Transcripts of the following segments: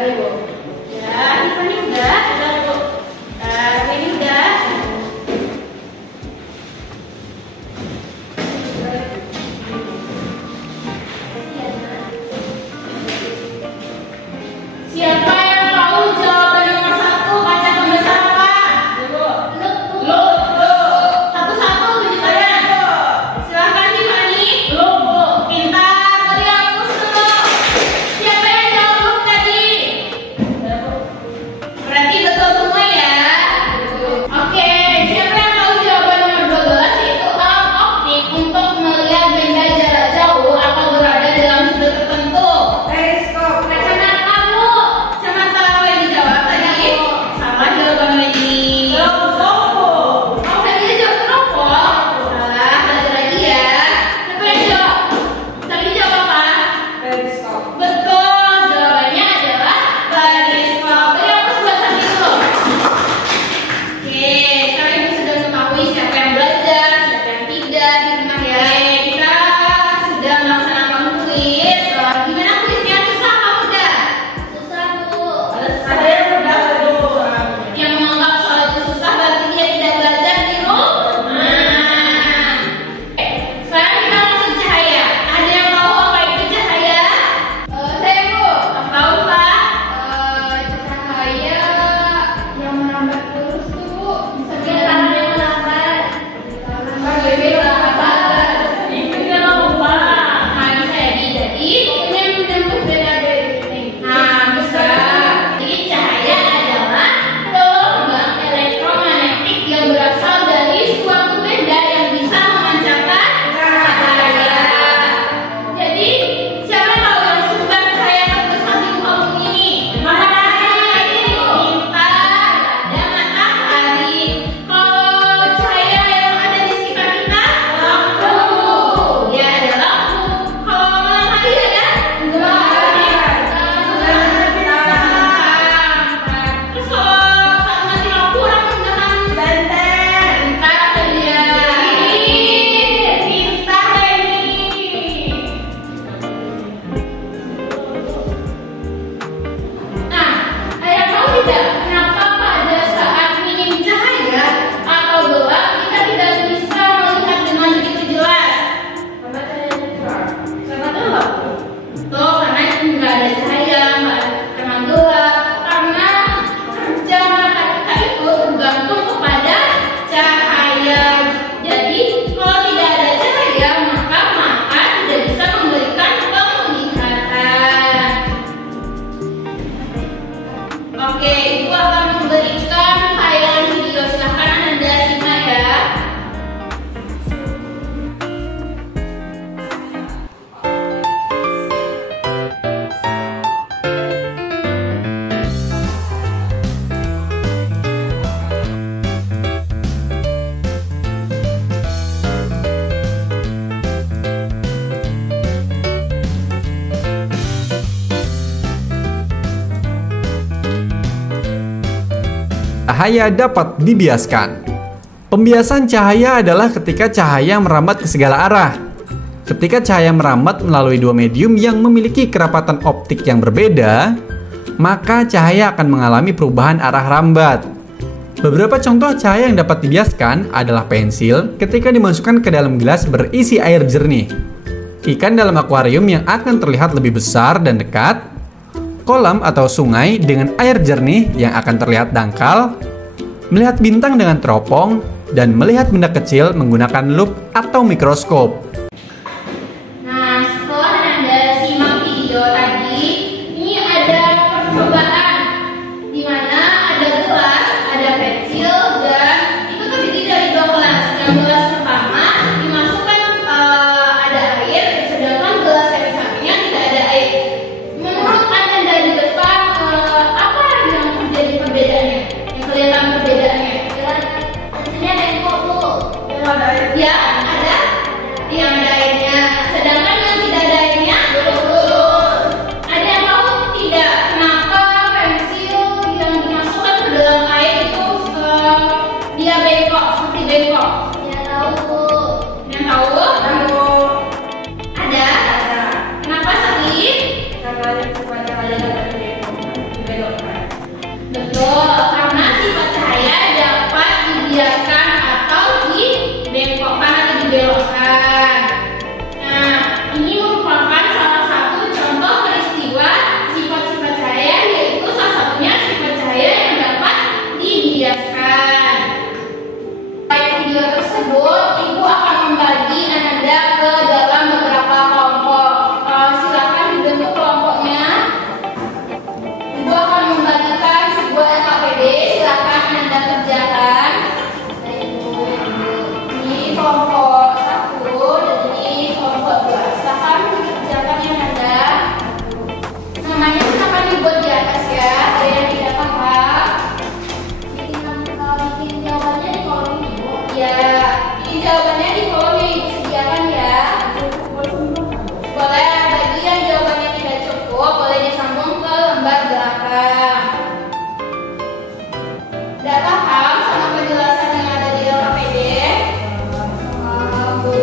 Bu. Ya, ini udah Bu. Ini udah. Siapa yang tahu jawaban nomor 1 kaca pembesar apa? Lu. Satu-satu tunjukkan. Silakan Tiffany. Lu. Pintar, tadi aku dulu. Siapa yang jawab tadi? Berarti betul semua ya. Oke, siapa yang tahu jawaban nomor 12 yaitu alat optik untuk melihat benda jarak jauh atau berada dalam sudut tertentu? Teleskop. Kacamata Bu. Kacamata apa yang dijawab tadi? Salah jawaban ini. Oh, tadi jawab teropong. Salah, belajar lagi ya. Siapa yang jawab? Tadi jawab apa? Teleskop. Betul, jawabannya adalah teleskop. Tadi aku sebelah sana itu. Oke, sekarang ibu sudah mengetahui siapa yang belajar, siapa yang tidak di rumah ya. Kita sudah melaksanakan kuis. Gimana kuisnya? Susah apa mudah? Susah Bu. Ada yang mudah, ada yang susah. Yang menganggap soal itu susah berarti dia tidak belajar di rumah. Oke, sekarang kita langsung cahaya. Ada yang tahu apa itu cahaya? Saya Bu. Tahu Pak? Cahaya yang merambat terus tuh Bu. Bisa yang merambat. Nah, bisa jadi pokoknya menembus dari ini. Nah, bisa. Jadi cahaya adalah gelombang elektromagnetik yang berasal dari suatu benda yang bisa memancarkan cahaya. Jadi siapa yang tahu yang sumber cahaya terbesar di muka bumi ini? Matahari. Pintar. Ada matahari. Kalau cahaya yang ada di sekitar kita, lampu. Dia ada lampu. Kalau malam hari ada terus kalau saat mati lampu orang menggunakan lantern. Pintar dia. Pintar ini. Nah, ayah tahu tidak kenapa pada saat minim cahaya atau gelap kita tidak bisa melihat dengan begitu jelas? Karena cahayanya kurang. Karena gelap. Tuh, karena nggak ada cahaya, karena gelap. Karena kerja mata kita itu tergantung kepada cahaya. Jadi kalau tidak ada cahaya maka mata tidak bisa memberikan penglihatan. Oke, Ibu akan memberikan tayangan video. Silahkan Anda simak ya. Cahaya dapat dibiaskan. Pembiasan cahaya adalah ketika cahaya merambat ke segala arah. Ketika cahaya merambat melalui dua medium yang memiliki kerapatan optik yang berbeda, maka cahaya akan mengalami perubahan arah rambat. Beberapa contoh cahaya yang dapat dibiaskan adalah pensil ketika dimasukkan ke dalam gelas berisi air jernih, ikan dalam akuarium yang akan terlihat lebih besar dan dekat, kolam atau sungai dengan air jernih yang akan terlihat dangkal, melihat bintang dengan teropong, dan melihat benda kecil menggunakan lup atau mikroskop. Nah, setelah Anda simak video tadi, ini ada percobaan di mana ada gelas, ada pensil, dan itu terdiri dari dua gelas. Yang gelas pertama dimasukkan ada air, sedangkan gelas yang di sampingnya tidak ada air. Menurut Anda dari depan, apa yang menjadi perbedaannya? Yang kelihatan perbedaannya? Di sini ada yang kok Bu. Ada air. Ya, ada. Yang ada airnya. Sedangkan yang tidak ada airnya, ada yang tahu tidak kenapa pensil yang dimasukkan ke dalam air itu dia bengkok, seperti bengkok? Ya tahu Bu. Yang tahu? Tahu. Ada. Kenapa Sali? Karena supaya cahaya dapat dilihat. boleh disambung ke lembar belakang. Udah paham sama penjelasan yang ada di LKPD? Bu.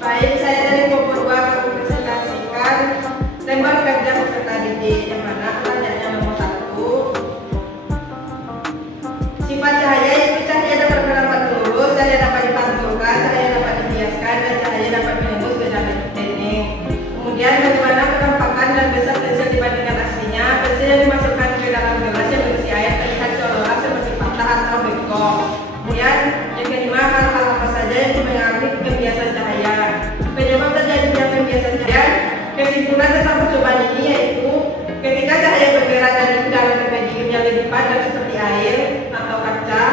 Baik, saya dari Bogor mempresentasikan lembar kerja peserta didik yang mana pertanyaannya nomor 1. Sifat cahaya itu cahaya dapat merambat lurus, cahaya dapat dipantulkan, cahaya dapat dibiaskan, dan cahaya dapat menembus beda teknik. Kemudian bagaimana penampakan dan besar pensil dibandingkan aslinya? Pensil yang dimasukkan ke dalam gelas yang berisi air terlihat seolah-olah seperti patah atau bengkok. Kemudian yang kelima, hal-hal apa saja yang mempengaruhi kebiasaan cahaya? Penyebab terjadinya pembiasan cahaya. Kesimpulan tentang percobaan ini yaitu ketika cahaya bergerak dari udara ke medium yang lebih padat seperti air atau kaca,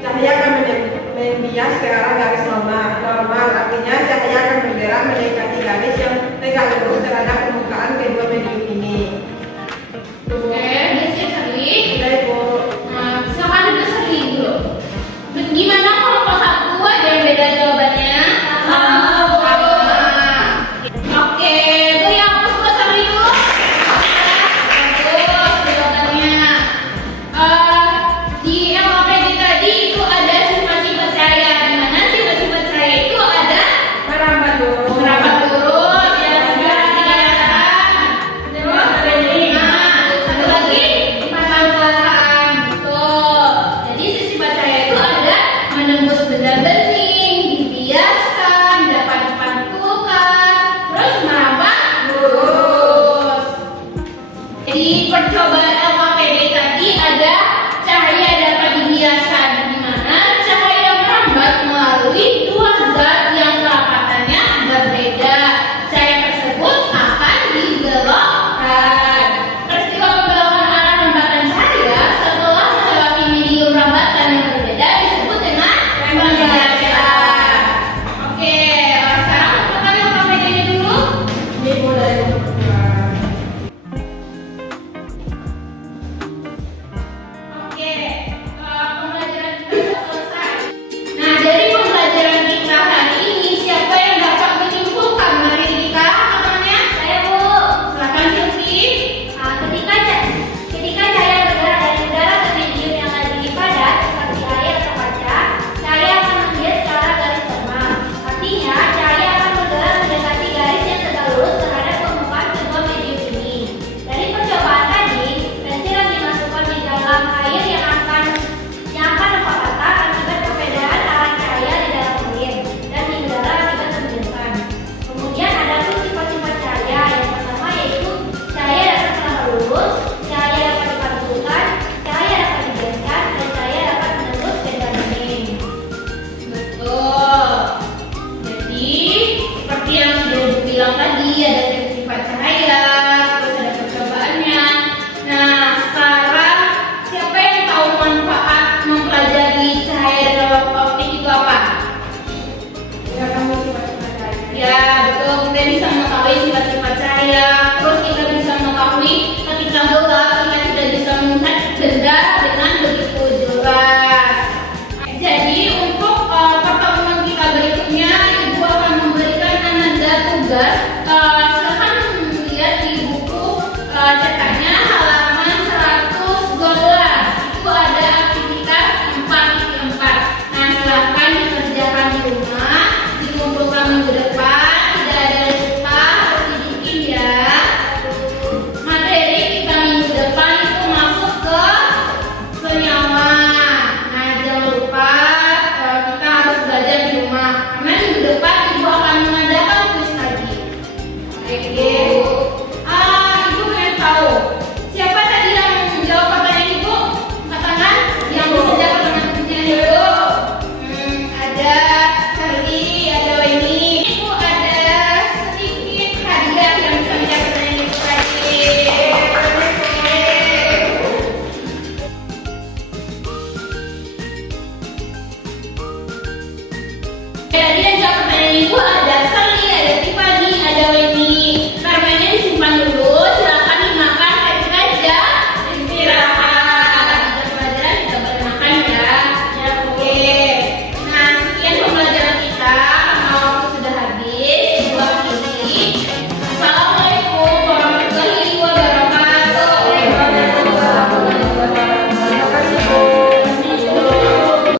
cahaya akan membias ke arah garis normal.